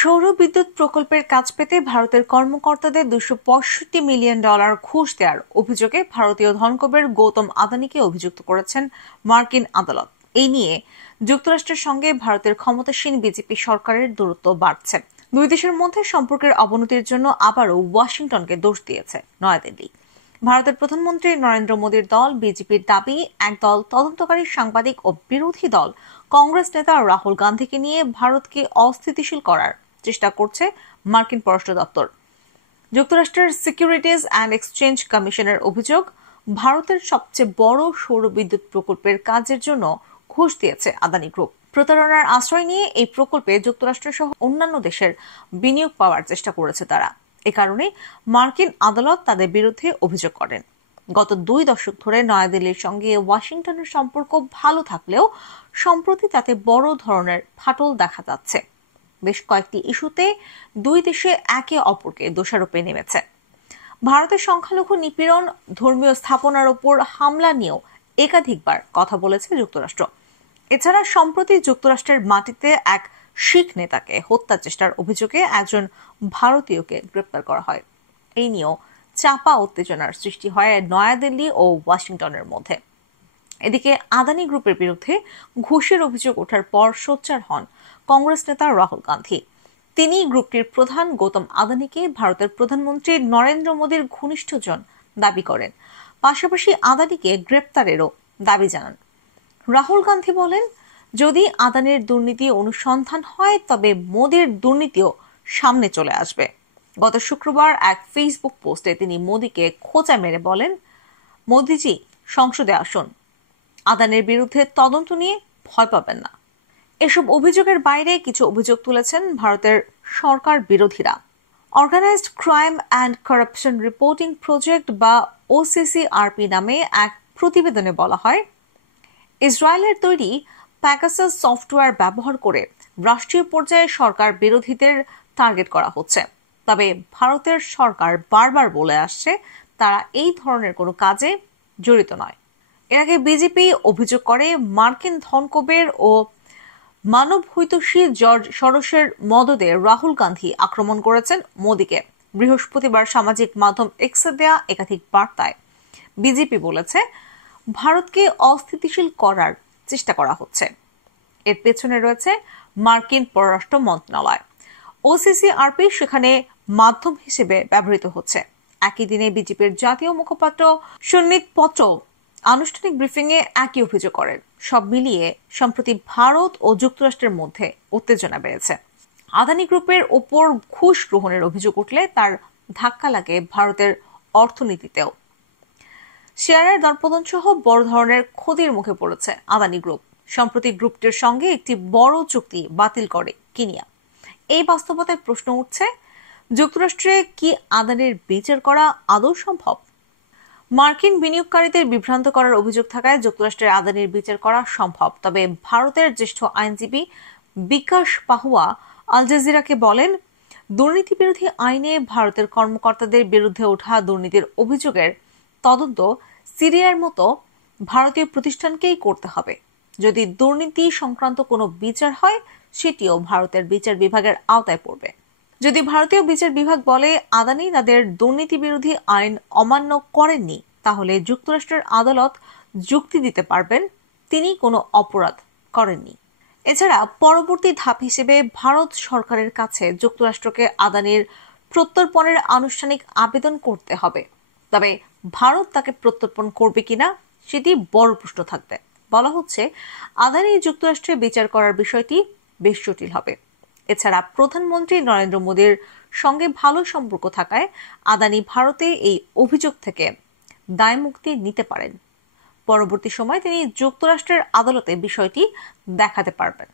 সৌর বিদ্যুৎ প্রকল্পের কাজ পেতে ভারতের কর্মকর্তাদের $265 মিলিয়ন ঘুষ দেওয়ার অভিযোগে ভারতীয় ধনকুবের গৌতম আদানিকে অভিযুক্ত করেছেন মার্কিন আদালত। এই নিয়ে যুক্তরাষ্ট্রের সঙ্গে ভারতের ক্ষমতাসীন বিজেপি সরকারের দূরত্ব বাড়ছে। দুই দেশের মধ্যে সম্পর্কের অবনতির জন্য আবারও ওয়াশিংটনকে দোষ দিয়েছে নয়াদিল্লি। ভারতের প্রধানমন্ত্রী নরেন্দ্র মোদীর দল বিজেপির দাবি, একদল তদন্তকারী সাংবাদিক ও বিরোধী দল কংগ্রেস নেতা রাহুল গান্ধীকে নিয়ে ভারতকে অস্থিতিশীল করার চেষ্টা করছে মার্কিন পররাষ্ট্র দপ্তর। যুক্তরাষ্ট্রের সিকিউরিটিজ অ্যান্ড এক্সচেঞ্জ কমিশনের অভিযোগ, ভারতের সবচেয়ে বড় সৌর বিদ্যুৎ প্রকল্পের কাজের জন্য ঘুষ দিয়েছে আদানি গ্রুপ। প্রতারণার আশ্রয় নিয়ে এই প্রকল্পে যুক্তরাষ্ট্র সহ অন্যান্য দেশের বিনিয়োগ পাওয়ার চেষ্টা করেছে তারা। এ কারণে মার্কিন আদালত তাদের বিরুদ্ধে অভিযোগ করেন। গত 2 দশক ধরে নয়াদিল্লির সঙ্গে ওয়াশিংটনের সম্পর্ক ভালো থাকলেও সম্প্রতি তাতে বড় ধরনের ফাটল দেখা যাচ্ছে। বেশ কয়েকটি ইস্যুতে দুই দেশে একে অপরকে দোষারোপে নেমেছে। ভারতের সংখ্যালঘু নিপীড়ন, ধর্মীয় স্থাপনার উপর হামলা নিয়েও একাধিকবার কথা বলেছে যুক্তরাষ্ট্র। এছাড়া সম্প্রতি যুক্তরাষ্ট্রের মাটিতে এক শিখ নেতাকে হত্যা চেষ্টার অভিযোগে একজন ভারতীয়কে গ্রেপ্তার করা হয়। এই নিয়েও চাপা উত্তেজনার সৃষ্টি হয় নয়াদিল্লি ও ওয়াশিংটনের মধ্যে। এদিকে আদানি গ্রুপের বিরুদ্ধে ঘুষের অভিযোগ ওঠার পর সোচ্চার হন কংগ্রেস নেতা রাহুল গান্ধী। তিনি গ্রুপটির প্রধান গৌতম আদানিকে ভারতের প্রধানমন্ত্রী নরেন্দ্র মোদীর ঘনিষ্ঠজন দাবি করেন, পাশাপাশি আদানিকে গ্রেপ্তারেরও দাবি জানান। রাহুল গান্ধী বলেন, যদি আদানির দুর্নীতি অনুসন্ধান হয় তবে মোদীর দুর্নীতিও সামনে চলে আসবে। গত শুক্রবার এক ফেসবুক পোস্টে তিনি মোদীকে খোঁচা মেরে বলেন, মোদীজি সংসদে আসুন, আদানির বিরুদ্ধে তদন্ত নিয়ে ভয় পাবেন না। এসব অভিযোগের বাইরে কিছু অভিযোগ তুলেছেন ভারতের সরকার বিরোধীরা। Organised crime and corruption reporting project বা OCCRP নামে এক প্রতিবেদনে বলা হয়, ইসরায়েলের তৈরি প্যাগাসাস সফটওয়্যার ব্যবহার করে রাষ্ট্রীয় পর্যায়ে সরকার বিরোধীদের টার্গেট করা হচ্ছে। তবে ভারতের সরকার বারবার বলে আসছে তারা এই ধরনের কোনো কাজে জড়িত নয়। এর আগে বিজেপি অভিযোগ করে মার্কিন ধনকুবের ও মানবহিতৈষী জর্জ সরোসের মদদে রাহুল গান্ধী আক্রমণ করেছেন মোদীকে। বৃহস্পতিবার সামাজিক মাধ্যম এক্সে দেয়া একাধিক বার্তায় বিজেপি বলেছে, ভারতকে অস্থিতিশীল করার চেষ্টা করা হচ্ছে। এর পেছনে রয়েছে মার্কিন পররাষ্ট্র মন্ত্রণালয়। OCCRP সেখানে মাধ্যম হিসেবে ব্যবহৃত হচ্ছে। একই দিনে বিজেপির জাতীয় মুখপাত্র সুনীত পট্ট আনুষ্ঠানিক ব্রিফিংয়ে একই অভিযোগ করেন। সব মিলিয়ে সম্প্রতি ভারত ও যুক্তরাষ্ট্রের মধ্যে উত্তেজনা বেড়েছে। আদানি গ্রুপের ওপর ঘুষ গ্রহণের অভিযোগ উঠলে তার ধাক্কা লাগে ভারতের অর্থনীতিতেও। শেয়ারের দরপতন সহ বড় ধরনের ক্ষতির মুখে পড়েছে আদানি গ্রুপ। সম্প্রতি গ্রুপটির সঙ্গে একটি বড় চুক্তি বাতিল করে কেনিয়া। এই বাস্তবতায় প্রশ্ন উঠছে, যুক্তরাষ্ট্রে কি আদানির বিচার করা আদৌ সম্ভব? মার্কিন বিনিয়োগকারীদের বিভ্রান্ত করার অভিযোগ থাকায় যুক্তরাষ্ট্রের আদানির বিচার করা সম্ভব। তবে ভারতের জ্যেষ্ঠ আইনজীবী বিকাশ পাহুয়া আল জাজিরাকে বলেন, দুর্নীতি বিরোধী আইনে ভারতের কর্মকর্তাদের বিরুদ্ধে ওঠা দুর্নীতির অভিযোগের তদন্ত সিরিয়ার মতো ভারতীয় প্রতিষ্ঠানকেই করতে হবে। যদি দুর্নীতি সংক্রান্ত কোনো বিচার হয় সেটিও ভারতের বিচার বিভাগের আওতায় পড়বে। যদি ভারতীয় বিচার বিভাগ বলে আদানি তাদের দুর্নীতি বিরোধী আইন অমান্য করেননি, তাহলে যুক্তরাষ্ট্রের আদালত যুক্তি দিতে পারবেন তিনি কোনো অপরাধ করেননি। এছাড়া পরবর্তী ধাপ হিসেবে ভারত সরকারের কাছে যুক্তরাষ্ট্রকে আদানির প্রত্যর্পণের আনুষ্ঠানিক আবেদন করতে হবে। তবে ভারত তাকে প্রত্যর্পণ করবে কিনা সেটি বড় প্রশ্ন থাকবে। বলা হচ্ছে, আদানি যুক্তরাষ্ট্রে বিচার করার বিষয়টি বেশ জটিল হবে। এছাড়া প্রধানমন্ত্রী নরেন্দ্র মোদীর সঙ্গে ভালো সম্পর্ক থাকায় আদানি ভারতে এই অভিযোগ থেকে দায়মুক্তি নিতে পারেন। পরবর্তী সময় তিনি যুক্তরাষ্ট্রের আদালতে বিষয়টি দেখাতে পারবেন।